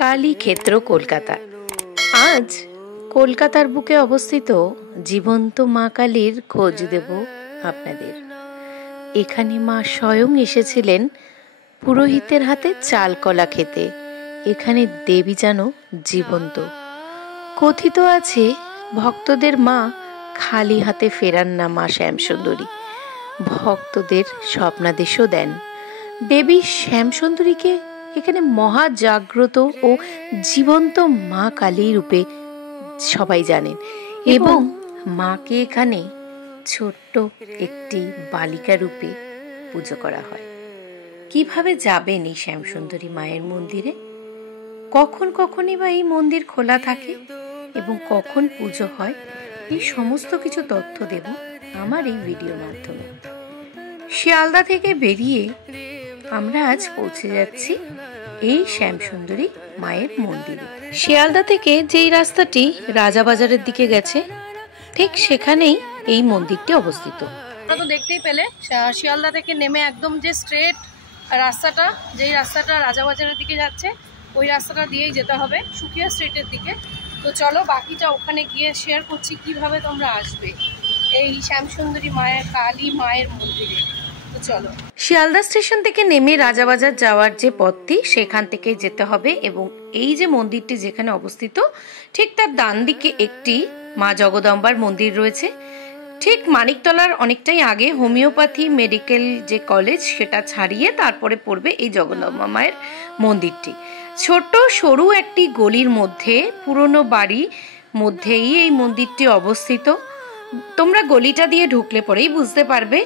কালীক্ষেত্র কলকাতা। আজ কলকাতার বুকে অবস্থিত জীবন্ত মা কালীর খোঁজ দেব আপনাদের। এখানে মা স্বয়ং এসেছিলেন পুরোহিতের হাতে চাল কলা খেতে। এখানে দেবী যেন জীবন্ত। কথিত আছে ভক্তদের মা খালি হাতে ফেরান না মা শ্যামসুন্দরী, ভক্তদের স্বপ্নাদেশও দেন। দেবী শ্যামসুন্দরীকে এখানে মহাজাগ্রত ও জীবন্ত মা কালী রূপে সবাই জানেন এবং মাকে এখানে ছোট্ট একটি বালিকা রূপে পুজো করা হয়। কিভাবে যাবেন এই শ্যামসুন্দরী মায়ের মন্দিরে? কখনই বা এই মন্দির খোলা থাকে এবং কখন পুজো হয়, এই সমস্ত কিছু তথ্য দেব আমার এই ভিডিওর মাধ্যমে। শিয়ালদা থেকে বেরিয়ে আমরা আজ পৌঁছে যাচ্ছি এই শ্যামসুন্দরী মায়ের মন্দিরে। শিয়ালদা থেকে যেই রাস্তাটি রাজাবাজারের দিকে গেছে, ঠিক সেখানেই এই মন্দিরটি অবস্থিত। আপনারা তো দেখতেই পেলে শিয়ালদা থেকে নেমে একদম যে স্ট্রেট রাস্তাটা, যেই রাস্তাটা রাজাবাজারের দিকে যাচ্ছে, ওই রাস্তাটা দিয়েই যেতে হবে সুকিয়া স্ট্রিটের দিকে। তো চলো বাকিটা ওখানে গিয়ে শেয়ার করছি কিভাবে তোমরা আসবে এই শ্যামসুন্দরী মায়ের কালী মায়ের মন্দিরে। চলো, শিয়ালদা স্টেশন থেকে নেমে রাজাবাজার যাওয়ার যে পথটি, সেখান থেকে যেতে হবে এবং এই যে মন্দিরটি যেখানে অবস্থিত, ঠিক তার ডান দিকে একটি মা জগদম্বার মন্দির রয়েছে। ঠিক মানিকতলার অনেকটাই আগে হোমিওপ্যাথি মেডিকেল যে কলেজ, সেটা ছাড়িয়ে তারপরে পড়বে এই জগদম্বা মায়ের মন্দিরটি। ছোট সরু একটি গলির মধ্যে, পুরনো বাড়ি মধ্যেই এই মন্দিরটি অবস্থিত। তোমরা গলিটা দিয়ে ঢুকলে পরেই বুঝতে পারবে।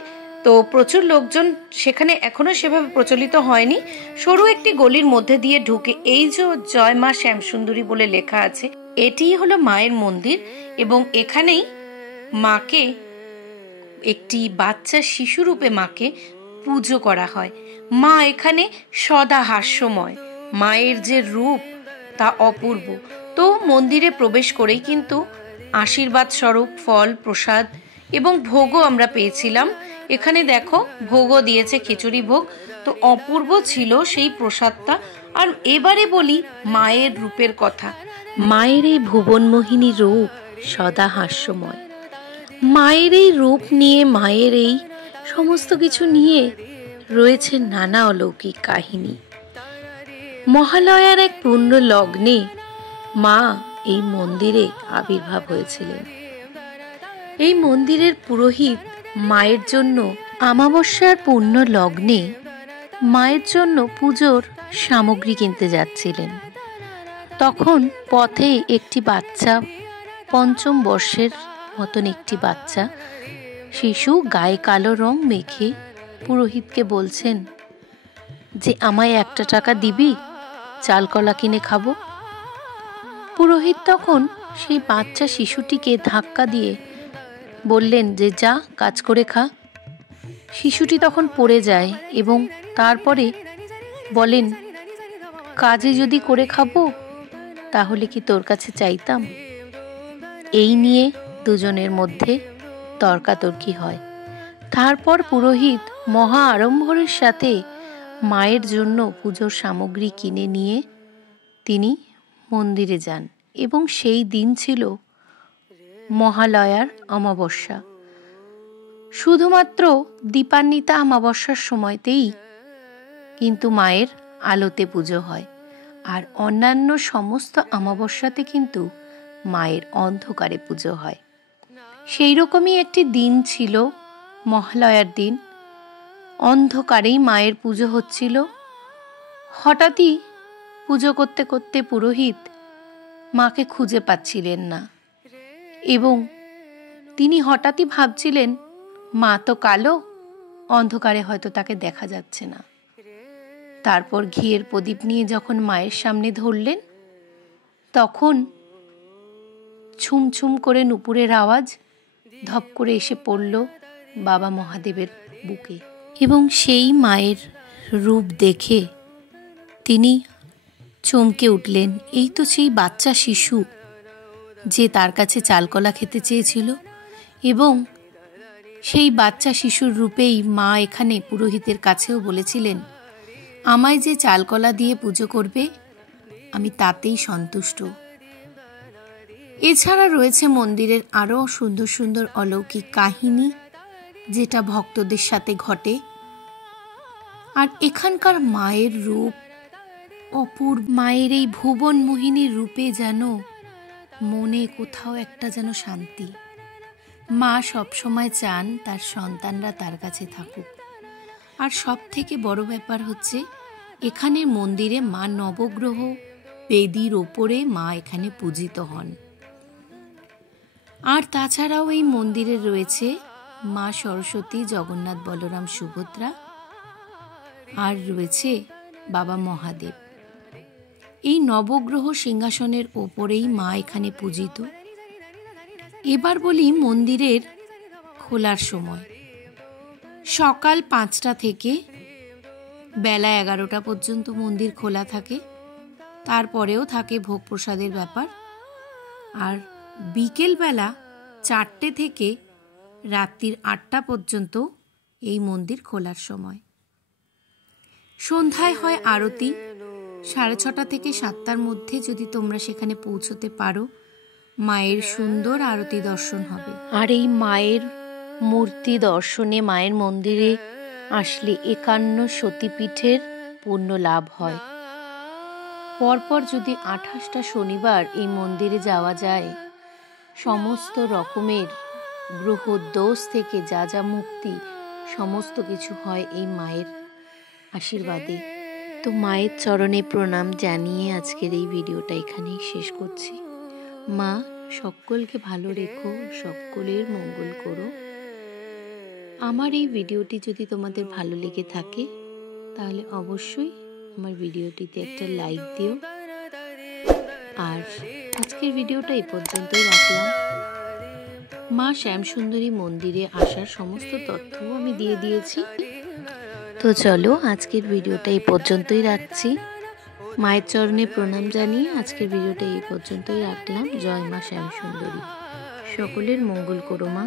তো প্রচুর লোকজন সেখানে এখনো সেভাবে প্রচলিত হয়নি। সরু একটি গলির মধ্যে দিয়ে ঢুকে এই যে জয় মা শ্যামসুন্দরী বলে লেখা আছে, এটিই হলো মায়ের মন্দির এবং এখানেই মাকে একটি বাচ্চা শিশু রূপে মাকে পুজো করা হয়। মা এখানে সদা হাস্যময়, মায়ের যে রূপ তা অপূর্ব। তো মন্দিরে প্রবেশ করেই কিন্তু আশীর্বাদ স্বরূপ ফল প্রসাদ এবং ভোগও আমরা পেয়েছিলাম। এখানে দেখো ভোগও দিয়েছে, খিচুড়ি ভোগ। তো অপূর্ব ছিল সেই প্রসাদটা। আর এবারে বলি মায়ের রূপের কথা। মায়ের এই ভুবনমোহিনী রূপ সদা হাস্যময়। মায়ের এই রূপ নিয়ে, মায়ের এই সমস্ত কিছু নিয়ে রয়েছে নানা অলৌকিক কাহিনী। মহালয়ার এক পূর্ণ লগ্নে মা এই মন্দিরে আবির্ভাব হয়েছিলেন। এই মন্দিরের পুরোহিত মায়ের জন্য অমাবস্যার পূর্ণ লগ্নে মায়ের জন্য পুজোর সামগ্রী কিনতে যাচ্ছিলেন। তখন পথে একটি বাচ্চা, পঞ্চম বর্ষের মতন একটি বাচ্চা শিশু, গায়ে কালো রং মেখে পুরোহিতকে বলছেন যে আমায় 1 টাকা দিবি, চাল কলা কিনে খাবো। পুরোহিত তখন সেই বাচ্চা শিশুটিকে ধাক্কা দিয়ে বললেন যে যা, কাজ করে খা। শিশুটি তখন পড়ে যায় এবং তারপরে বলেন, কাজে যদি করে খাবো তাহলে কি তোর কাছে চাইতাম? এই নিয়ে দুজনের মধ্যে তর্কাতর্কি হয়। তারপর পুরোহিত মহা আড়ম্বরের সাথে মায়ের জন্য পুজোর সামগ্রী কিনে নিয়ে তিনি মন্দিরে যান এবং সেই দিন ছিল মহালয়ার অমাবস্যা। শুধুমাত্র দীপান্বিতা অমাবস্যার সময়তেই কিন্তু মায়ের আলোতে পুজো হয়, আর অন্যান্য সমস্ত অমাবস্যাতে কিন্তু মায়ের অন্ধকারে পুজো হয়। সেই রকমই একটি দিন ছিল মহালয়ার দিন। অন্ধকারেই মায়ের পুজো হচ্ছিল। হঠাৎই পুজো করতে করতে পুরোহিত মাকে খুঁজে পাচ্ছিলেন না এবং তিনি হঠাৎই ভাবছিলেন মা তো কালো, অন্ধকারে হয়তো তাকে দেখা যাচ্ছে না। তারপর ঘিয়ের প্রদীপ নিয়ে যখন মায়ের সামনে ধরলেন, তখন ছুমছুম করে নুপুরের আওয়াজ ধপ করে এসে পড়ল বাবা মহাদেবের বুকে এবং সেই মায়ের রূপ দেখে তিনি চমকে উঠলেন। এই তো সেই বাচ্চা শিশু যে তার কাছে চালকলা খেতে চেয়েছিল এবং সেই বাচ্চা শিশুর রূপেই মা এখানে পুরোহিতের কাছেও বলেছিলেন, আমায় যে চালকলা দিয়ে পুজো করবে আমি তাতেই সন্তুষ্ট। এছাড়া রয়েছে মন্দিরের আরও সুন্দর সুন্দর অলৌকিক কাহিনী, যেটা ভক্তদের সাথে ঘটে। আর এখানকার মায়ের রূপ অপূর্ব। মায়ের এই ভুবন মোহিনীর রূপে যেন মনে কোথাও একটা যেন শান্তি। মা সবসময় চান তার সন্তানরা তার কাছে থাকুক। আর সব থেকে বড় ব্যাপার হচ্ছে, এখানের মন্দিরে মা নবগ্রহ বেদির ওপরে মা এখানে পূজিত হন। আর তাছাড়াও এই মন্দিরে রয়েছে মা সরস্বতী, জগন্নাথ, বলরাম, সুভদ্রা, আর রয়েছে বাবা মহাদেব। এই নবগ্রহ সিংহাসনের ওপরেই মা এখানে পূজিত। এবার বলি মন্দিরের খোলার সময়। সকাল 5টা থেকে বেলা 11টা পর্যন্ত মন্দির খোলা থাকে। তারপরেও থাকে ভোগ প্রসাদের ব্যাপার। আর বিকেলবেলা 4টে থেকে রাত্রির 8টা পর্যন্ত এই মন্দির খোলার সময়। সন্ধ্যায় হয় আরতি। 6:30 থেকে 7টার মধ্যে যদি তোমরা সেখানে পৌঁছতে পারো, মায়ের সুন্দর আরতি দর্শন হবে। আর এই মায়ের মূর্তি দর্শনে, মায়ের মন্দিরে আসলে 51 সতীপীঠের পুণ্য লাভ হয়। পরপর যদি 28টা শনিবার এই মন্দিরে যাওয়া যায়, সমস্ত রকমের গ্রহ দোষ থেকে যা যা মুক্তি, সমস্ত কিছু হয় এই মায়ের আশীর্বাদে। তো মায়ের চরণে প্রণাম জানিয়ে আজকের এই ভিডিওটা এখানেই শেষ করছি। মা সকলকে ভালো রেখো, সকলের মঙ্গল করো। আমার এই ভিডিওটি যদি তোমাদের ভালো লেগে থাকে, তাহলে অবশ্যই আমার ভিডিওটিতে একটা লাইক দিও। আর আজকের ভিডিওটা এই পর্যন্তই রাখলাম। মা শ্যামসুন্দরী মন্দিরে আসার সমস্ত তথ্যও আমি দিয়ে দিয়েছি। তো চলো, আজকের ভিডিওটা এই পর্যন্তই রাখছি। মায়ের চরণে প্রণাম জানিয়ে আজকের ভিডিওটা এই পর্যন্তই রাখলাম। জয় মা শ্যামসুন্দরী। সকলের মঙ্গল করো মা।